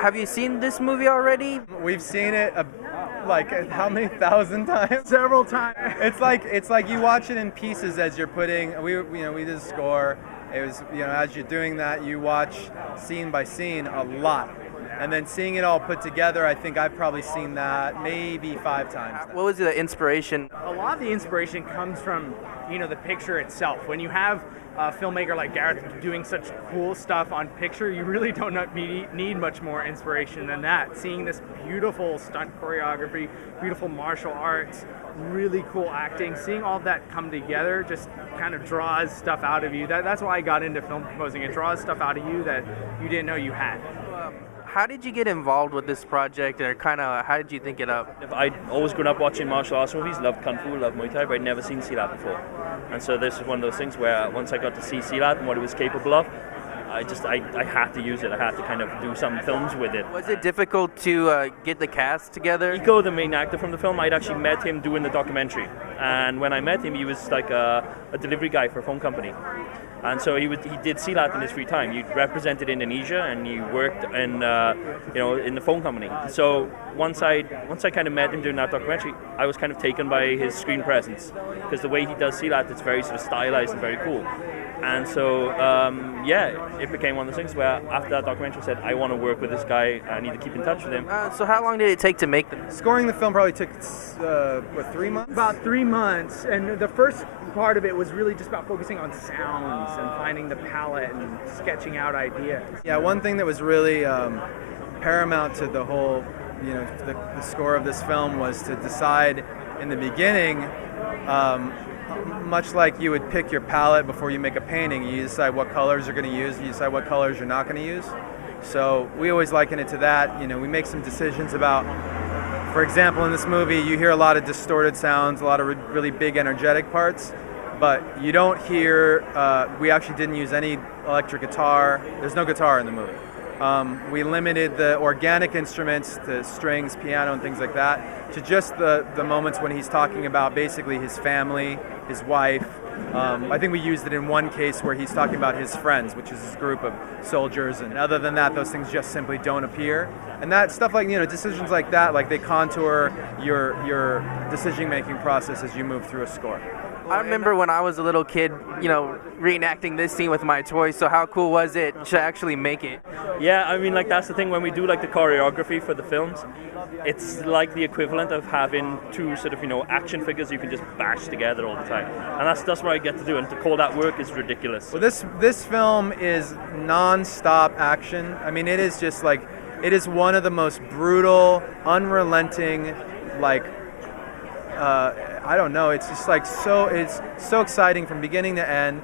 Have you seen this movie already? We've seen it like how many thousand times? Several times. It's like you watch it in pieces as you're putting. We did a score. It was as you're doing that, you watch scene by scene a lot. And then seeing it all put together, I think I've probably seen that maybe 5 times now. What was the inspiration? A lot of the inspiration comes from, the picture itself. When you have a filmmaker like Gareth doing such cool stuff on picture, you really don't need much more inspiration than that. Seeing this beautiful stunt choreography, beautiful martial arts, really cool acting, seeing all that come together just kind of draws stuff out of you. That's why I got into film composing. It draws stuff out of you that you didn't know you had. How did you get involved with this project, or how did you think it up? I'd always grown up watching martial arts movies, loved Kung Fu, loved Muay Thai, but I'd never seen Silat before. And so this is one of those things where once I got to see Silat and what it was capable of, I had to use it. I had to kind of do some films with it. Was it difficult to get the cast together? Iko, the main actor from the film, I'd actually met him doing the documentary. And when I met him, he was like a delivery guy for a phone company. And so he did Silat in his free time. He represented Indonesia, and he worked in the phone company. So once I kind of met him doing that documentary, I was kind of taken by his screen presence, because the way he does Silat, it's very sort of stylized and very cool. And so, it became one of those things where after that documentary I said, I want to work with this guy, I need to keep in touch with him. So how long did it take to make them? Scoring the film probably took, 3 months? About 3 months, and the first part of it was really just about focusing on sounds and finding the palette and sketching out ideas. Yeah, one thing that was really paramount to the whole, the score of this film was to decide in the beginning, much like you would pick your palette before you make a painting, you decide what colors you're going to use, you decide what colors you're not going to use. So we always liken it to that. We make some decisions about, for example, in this movie, you hear a lot of distorted sounds, a lot of really big energetic parts, but you don't hear, we actually didn't use any electric guitar. There's no guitar in the movie. We limited the organic instruments, the strings, piano, and things like that, to just the moments when he's talking about basically his family, his wife. I think we used it in one case where he's talking about his friends, which is his group of soldiers, and other than that, those things just simply don't appear. And that stuff, like decisions like that, like they contour your decision-making process as you move through a score. I remember when I was a little kid, reenacting this scene with my toys. So how cool was it to actually make it? Yeah, I mean, that's the thing. When we do the choreography for the films, it's like the equivalent of having two sort of action figures you can just bash together all the time, and that's what I get to do. And to call that work is ridiculous. Well, this film is non-stop action. I mean, it is just it is one of the most brutal, unrelenting, I don't know. It's just it's so exciting from beginning to end.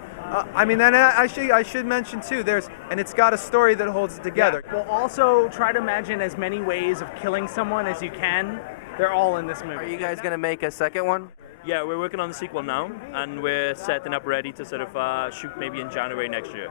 I should mention too. And it's got a story that holds it together. Yeah. Well, also try to imagine as many ways of killing someone as you can. They're all in this movie. Are you guys gonna make a second one? Yeah, we're working on the sequel now, and we're setting up ready to sort of shoot maybe in January next year.